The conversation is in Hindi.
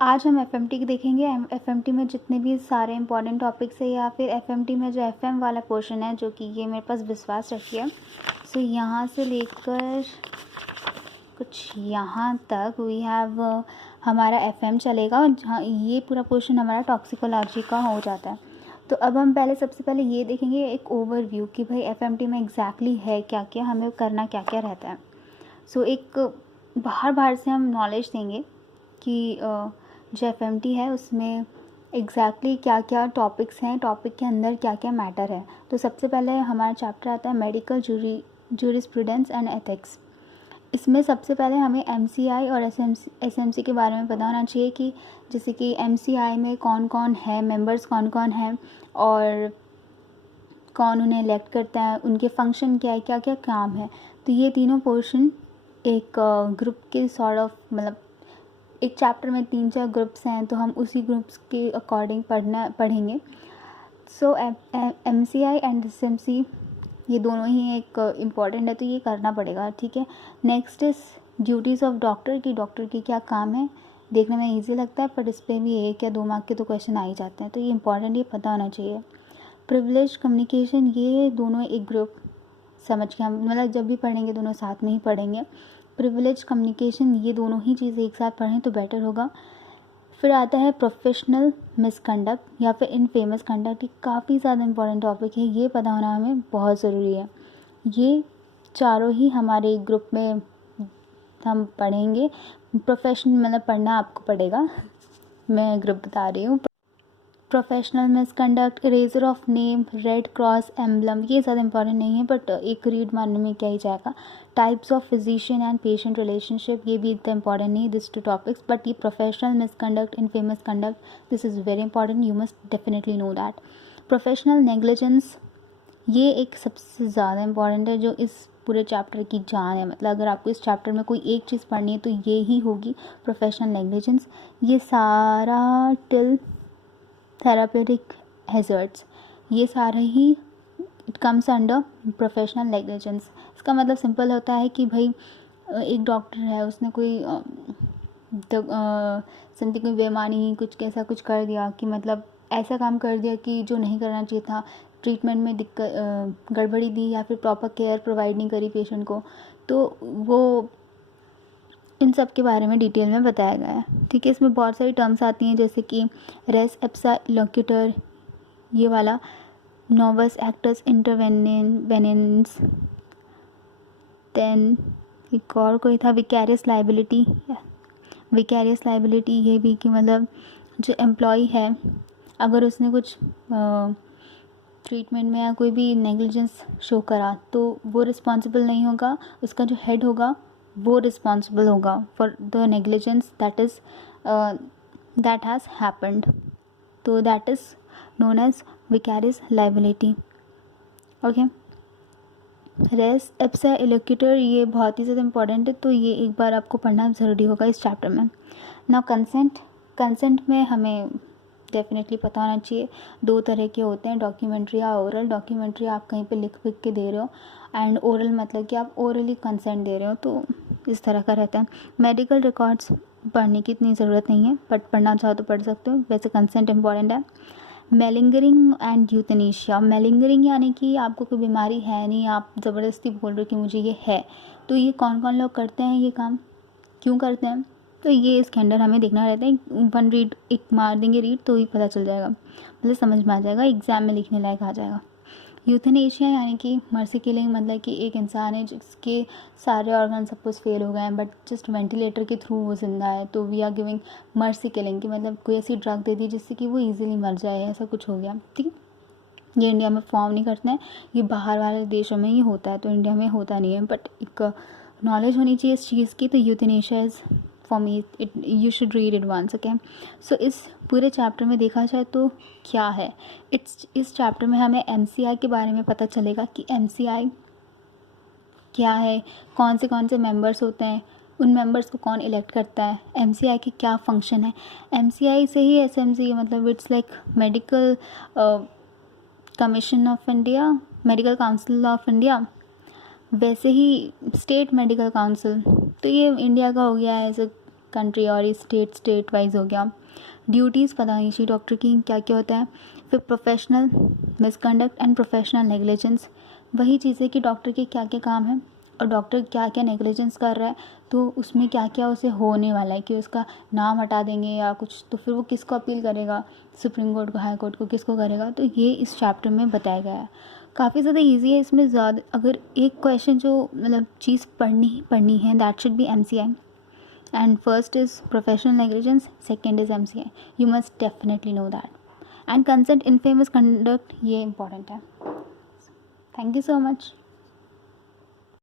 आज हम एफएमटी की देखेंगे। एफएमटी में जितने भी सारे इंपॉर्टेंट टॉपिक्स है या फिर एफएमटी में जो एफएम वाला पोर्शन है, जो कि ये मेरे पास विश्वास रखिए। सो यहाँ से लेकर कुछ यहाँ तक वी हैव हमारा एफएम चलेगा और जहाँ ये पूरा पोर्शन हमारा टॉक्सिकोलॉजी का हो जाता है। तो अब हम सबसे पहले ये देखेंगे एक ओवरव्यू कि भाई एफएमटी में एग्जैक्टली है क्या क्या, हमें करना क्या क्या रहता है। सो एक बाहर से हम नॉलेज देंगे कि जो एफएमटी है उसमें एग्जैक्टली क्या क्या टॉपिक्स हैं, टॉपिक के अंदर क्या क्या मैटर है। तो सबसे पहले हमारा चैप्टर आता है मेडिकल जूरिस्प्रूडेंस एंड एथिक्स। इसमें सबसे पहले हमें एमसीआई और एसएमसी के बारे में पता होना चाहिए कि जैसे कि एमसीआई में कौन कौन है, मेंबर्स कौन कौन हैं और कौन उन्हें इलेक्ट करता है, उनके फंक्शन क्या है, क्या क्या काम है। तो ये तीनों पोर्शन एक ग्रुप के सॉर्ट ऑफ, मतलब एक चैप्टर में 3-4 ग्रुप्स हैं तो हम उसी ग्रुप्स के अकॉर्डिंग पढ़ेंगे। सो एमसीआई एंड एसएमसी ये दोनों ही एक इम्पॉर्टेंट है, तो ये करना पड़ेगा, ठीक है। Next is duties of doctor की डॉक्टर के क्या काम है। देखने में ईजी लगता है पर इस पर भी 1 या 2 मार्क के तो क्वेश्चन आ ही जाते हैं, तो ये इंपॉर्टेंट, ये पता होना चाहिए। प्रिविलेज कम्युनिकेशन, ये दोनों एक ग्रुप समझ के हम मतलब जब भी पढ़ेंगे दोनों साथ में ही पढ़ेंगे। प्रिविलेज कम्युनिकेशन, ये दोनों ही चीज़ें एक साथ पढ़ें तो बेटर होगा। फिर आता है प्रोफेशनल मिसकंडक्ट या फिर इनफेमस कंडक्ट। ये काफ़ी ज़्यादा इंपॉर्टेंट टॉपिक है, ये पता होना हमें बहुत ज़रूरी है। ये चारों ही हमारे ग्रुप में हम पढ़ेंगे। प्रोफेशनल मतलब पढ़ना आपको पड़ेगा, मैं ग्रुप बता रही हूँ। Professional misconduct, eraser of name, red cross emblem, ये ज़्यादा इंपॉर्टेंट नहीं है बट एक रीड मारने में क्या ही जाएगा। Types of physician and patient relationship, ये भी इतना इंपॉर्टेंट नहीं, दिस 2 टॉपिक्स। बट ये professional misconduct, infamous conduct, this is very important, you must definitely know that. Professional negligence, ये एक सबसे ज़्यादा इंपॉर्टेंट है, जो इस पूरे चैप्टर की जान है। मतलब अगर आपको इस चैप्टर में कोई एक चीज़ पढ़नी है तो ये ही होगी, प्रोफेशनल नेग्लिजेंस। ये सारा टिल थेरापेटिक हैज़र्ड्स, ये सारे ही it comes under professional negligence. इसका मतलब सिंपल होता है कि भाई एक डॉक्टर है, उसने कोई समथिंग कोई बेईमानी कुछ कैसा कुछ कर दिया कि मतलब ऐसा काम कर दिया कि जो नहीं करना चाहिए था, ट्रीटमेंट में दिक्कत गड़बड़ी दी या फिर प्रॉपर केयर प्रोवाइड नहीं करी पेशेंट को, तो वो इन सब के बारे में डिटेल में बताया गया है, ठीक है। इसमें बहुत सारी टर्म्स आती हैं जैसे कि रेस एप्सा इलोक्यूटर, ये वाला, नोवस एक्टस इंटरवेनेंस, देन एक और कोई था विकैरियस लाइबिलिटी। विकैरियस लाइबिलिटी ये भी कि मतलब जो एम्प्लॉय है अगर उसने कुछ ट्रीटमेंट में या कोई भी नेग्लिजेंस शो करा तो वो रिस्पॉन्सिबल नहीं होगा, उसका जो हेड होगा वो रिस्पॉन्सिबल होगा for the negligence that has happened, तो that is known as vicarious liability, okay. Res ipsa loquitur, ये बहुत ही ज़्यादा इंपॉर्टेंट है, तो ये एक बार आपको पढ़ना ज़रूरी होगा इस चैप्टर में। नाउ कंसेंट में हमें डेफिनेटली पता होना चाहिए, 2 तरह के होते हैं, डॉक्यूमेंट्री या ओरल। डॉक्यूमेंट्री आप कहीं पे लिख के दे रहे हो एंड ओरल मतलब कि आप ओरली कंसेंट दे रहे हो, तो इस तरह का रहता है। मेडिकल रिकॉर्ड्स पढ़ने की इतनी ज़रूरत नहीं है बट पढ़ना चाहो तो पढ़ सकते हो, वैसे कंसेंट इंपॉर्टेंट है। मेलिंगरिंग एंड यूथनेशिया, मेलिंगरिंग यानी कि आपको कोई बीमारी है नहीं, आप ज़बरदस्ती बोल रहे हो कि मुझे ये है, तो ये कौन कौन लोग करते हैं, ये काम क्यों करते हैं, तो ये इसके अंदर हमें देखना रहता है। 1 रीड एक मार देंगे रीड तो ही पता चल जाएगा, मतलब समझ में आ जाएगा, एग्ज़ाम में लिखने लायक आ जाएगा। यूथनेशिया यानी कि मर्सी किलिंग, मतलब कि एक इंसान है जिसके सारे ऑर्गन सपोज फेल हो गए हैं बट जस्ट वेंटिलेटर के थ्रू वो जिंदा है, तो we are giving mercy killing, कि मतलब कोई ऐसी ड्रग दे दी जिससे कि वो इजीली मर जाए, ऐसा कुछ हो गया, ठीक है। ये इंडिया में फॉर्म नहीं करते हैं, ये बाहर वाले देशों में ही होता है, तो इंडिया में होता नहीं है, बट एक नॉलेज होनी चाहिए इस चीज़ की। तो euthanasia is for me it, you should read it once, okay. So इस पूरे चैप्टर में देखा जाए तो क्या है, इस चैप्टर में हमें एमसीआई के बारे में पता चलेगा कि एमसीआई क्या है, कौन से मेंबर्स होते हैं, उन मेंबर्स को कौन इलेक्ट करता है, एमसीआई के क्या फंक्शन है। एमसीआई से ही एसएमसी, मतलब it's like medical commission of India, medical council of India, वैसे ही स्टेट मेडिकल काउंसिल, तो ये इंडिया का हो गया एज अ कंट्री और स्टेट वाइज हो गया। ड्यूटीज़ पता होनी चाहिए डॉक्टर की क्या क्या होता है। फिर professional misconduct and professional negligence, वही चीज़ें कि डॉक्टर के क्या क्या काम हैं और डॉक्टर क्या क्या नेग्लिजेंस कर रहा है, तो उसमें क्या क्या उसे होने वाला है, कि उसका नाम हटा देंगे या कुछ, तो फिर वो किसको अपील करेगा, सुप्रीम कोर्ट को, हाई कोर्ट को, किसको करेगा। तो ये इस चैप्टर में बताया गया है। काफ़ी ज़्यादा ईजी है। इसमें ज़्यादा अगर एक क्वेश्चन जो मतलब चीज़ पढ़नी है, that should be MCI, and first is professional negligence, second is MCI. You must definitely know that. And consent infamous conduct, ये important है। Thank you so much.